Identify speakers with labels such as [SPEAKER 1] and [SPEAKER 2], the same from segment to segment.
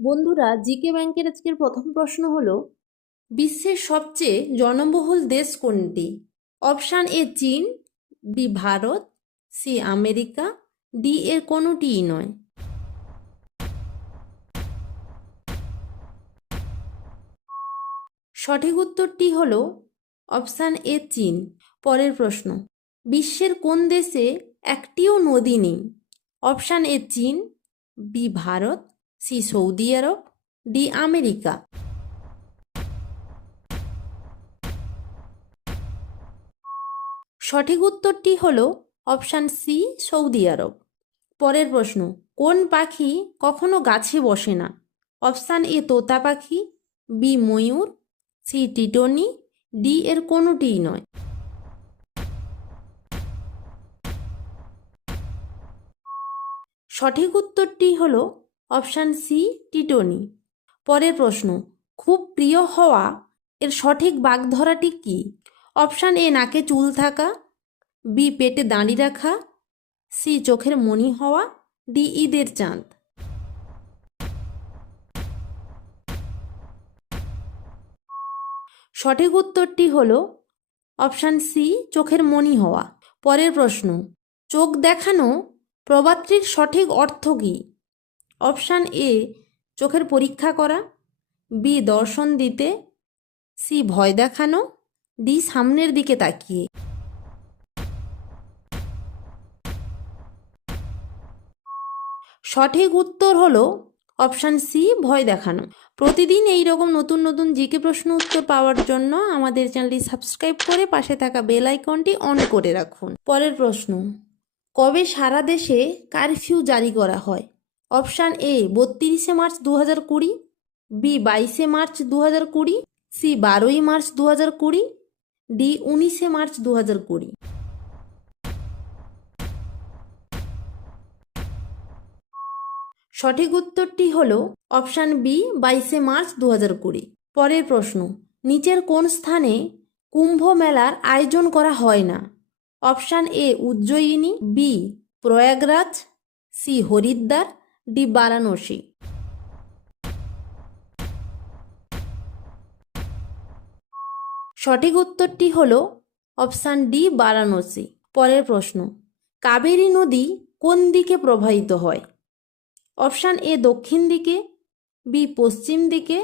[SPEAKER 1] বন্ধুরা, জিকে ব্যাংকের আজকের প্রথম প্রশ্ন হলো, বিশ্বের সবচেয়ে জনবহুল দেশ কোনটি? অপশান এ চীন, B Bharat, C America, D এর কোনোটিই নয়। সঠিক উত্তরটি হল অপশান এ চীন। পরের প্রশ্ন, বিশ্বের কোন দেশে একটিও নদী নেই? অপশান এ চীন, B Bharat C Saudi Arab, D America. সঠিক উত্তরটি হল অপশান সি, সৌদি আরব। পরের প্রশ্ন, কোন পাখি কখনো গাছে বসে না? অপশান এ, তোতা পাখি, বি, ময়ূর, সি, টিটনি, ডি, এর কোনোটিই নয়। সঠিক উত্তরটি হল অপশান সি টিটনি। পরের প্রশ্ন, খুব প্রিয় হওয়া এর সঠিক বাগধরাটি কি? অপশান এ নাকে চুল থাকা। বি পেটে দাঁড়ি রাখা। সি চোখের মণি হওয়া। ডি ঈদের চাঁদ। সঠিক উত্তরটি হল অপশান সি চোখের মণি হওয়া। পরের প্রশ্ন, চোখ দেখানো প্রবাদটির সঠিক অর্থ কী? অপশান এ, চোখের পরীক্ষা করা, বি, দর্শন দিতে, সি, ভয় দেখানো, ডি, সামনের দিকে তাকিয়ে। সঠিক উত্তর হলো অপশান সি, ভয় দেখানো। প্রতিদিন এই রকম নতুন নতুন জিকে প্রশ্ন উত্তর পাওয়ার জন্য আমাদের চ্যানেলটি সাবস্ক্রাইব করে পাশে থাকা বেল আইকনটি অন করে রাখুন। পরের প্রশ্ন, কবে সারা দেশে কারফিউ জারি করা হয়? অপশান এ, বত্রিশে মার্চ দু হাজার কুড়ি, বি, বাইশে মার্চ দু হাজার কুড়ি, সি, বারোই মার্চ দু হাজার কুড়ি, ডি, উনিশে মার্চ দু হাজার কুড়ি। সঠিক উত্তরটি হল অপশান বি, বাইশে মার্চ দু হাজার কুড়ি। পরের প্রশ্ন, নিচের কোন স্থানে কুম্ভ মেলার আয়োজন করা হয় না? Option A, Ujjaini, B, Prayagraj, C, Haridwar D Varanasi. সঠিক উত্তরটি হল অপশান ডি বারাণসী। পরের প্রশ্ন, কাবেরী নদী কোন দিকে প্রবাহিত হয়? অপশান এ দক্ষিণ দিকে, বি পশ্চিম দিকে,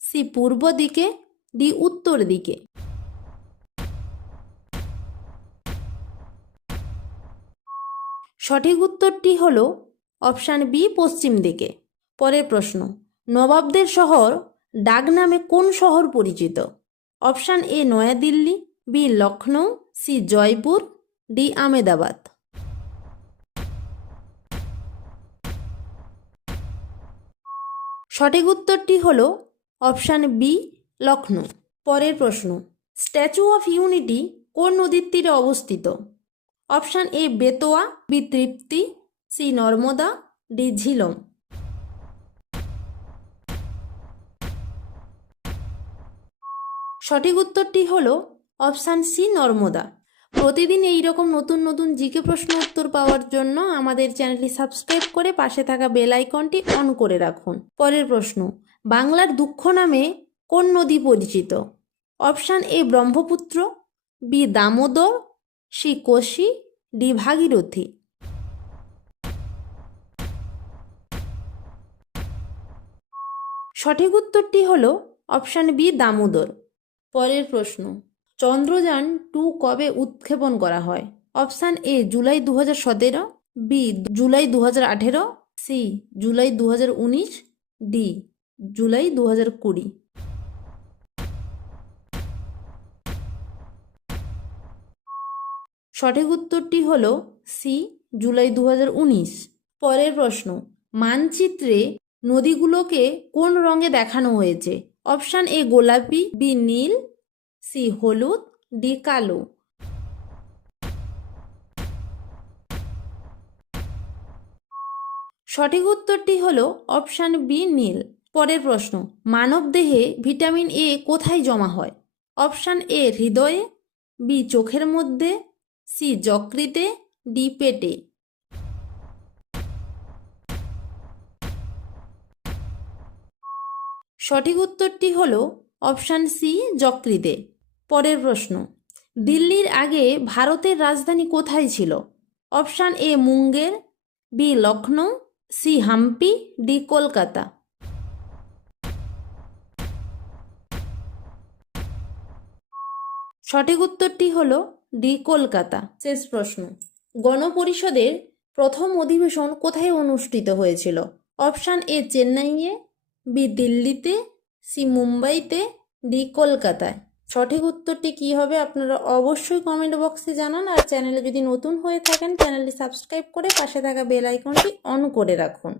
[SPEAKER 1] সি পূর্ব দিকে, ডি উত্তর দিকে। সঠিক উত্তরটি হল অপশান বি, পশ্চিম দিকে। পরের প্রশ্ন, নবাবদের শহর ডাক নামে কোন শহর পরিচিত? Option A, New Delhi, B Lucknow C, Jaipur, D Ahmedabad সঠিক উত্তরটি হল অপশান বি লখনৌ পরের প্রশ্ন, স্ট্যাচু অফ ইউনিটি কোন নদীর তীরে অবস্থিত? Option A, Betwa, B, Tripti C Narmada D Jhelum. সঠিক উত্তরটি হল অপশান সি নর্মদা। প্রতিদিন এই রকম নতুন নতুন জিকে প্রশ্ন উত্তর পাওয়ার জন্য আমাদের চ্যানেলটি সাবস্ক্রাইব করে পাশে থাকা বেল আইকনটি অন করে রাখুন। পরের প্রশ্ন, বাংলার দুঃখ নামে কোন নদী পরিচিত? Option A, Brahmaputra, B, Damodar, C, Kosi, D, Bhagirathi. সঠিক উত্তরটি হল অপশান বি, দামোদর। পরের প্রশ্ন, চন্দ্রযান টু কবে উৎক্ষেপণ করা হয়? অপশান এ, জুলাই দু হাজার সতেরো, বি, জুলাই দু হাজার আঠেরো, সি, জুলাই দু হাজার উনিশ, ডি, জুলাই দু হাজার কুড়ি। সঠিক উত্তরটি হল সি, জুলাই দু হাজার উনিশ। পরের প্রশ্ন, মানচিত্রে নদীগুলোকে কোন রঙে দেখানো হয়েছে? অপশান এ গোলাপি, বি নীল, সি হলুদ, ডি কালো। সঠিক উত্তরটি হল অপশান বি নীল। পরের প্রশ্ন মানবদেহে ভিটামিন এ কোথায় জমা হয়? অপশান এ হৃদয়ে, বি চোখের মধ্যে, সি যকৃতে, ডি পেটে। সঠিক উত্তরটি হল অপশান সি, যকৃতে। পরের প্রশ্ন, দিল্লির আগে ভারতের রাজধানী কোথায় ছিল? Option A, Munger, B Lucknow C, Hampi, D, Kolkata. সঠিক উত্তরটি হল ডি, কলকাতা। শেষ প্রশ্ন, গণপরিষদের প্রথম অধিবেশন কোথায় অনুষ্ঠিত হয়েছিল? অপশান এ, চেন্নাইয়ে বি দিল্লিতে, সি মুম্বাইতে, ডি কলকাতায়। সঠিক উত্তরটি কি হবে আপনারা অবশ্যই কমেন্ট বক্সে জানান আর চ্যানেলে যদি নতুন হয়ে থাকেন, চ্যানেলটি সাবস্ক্রাইব করে পাশে থাকা বেল আইকনটি অন করে রাখুন।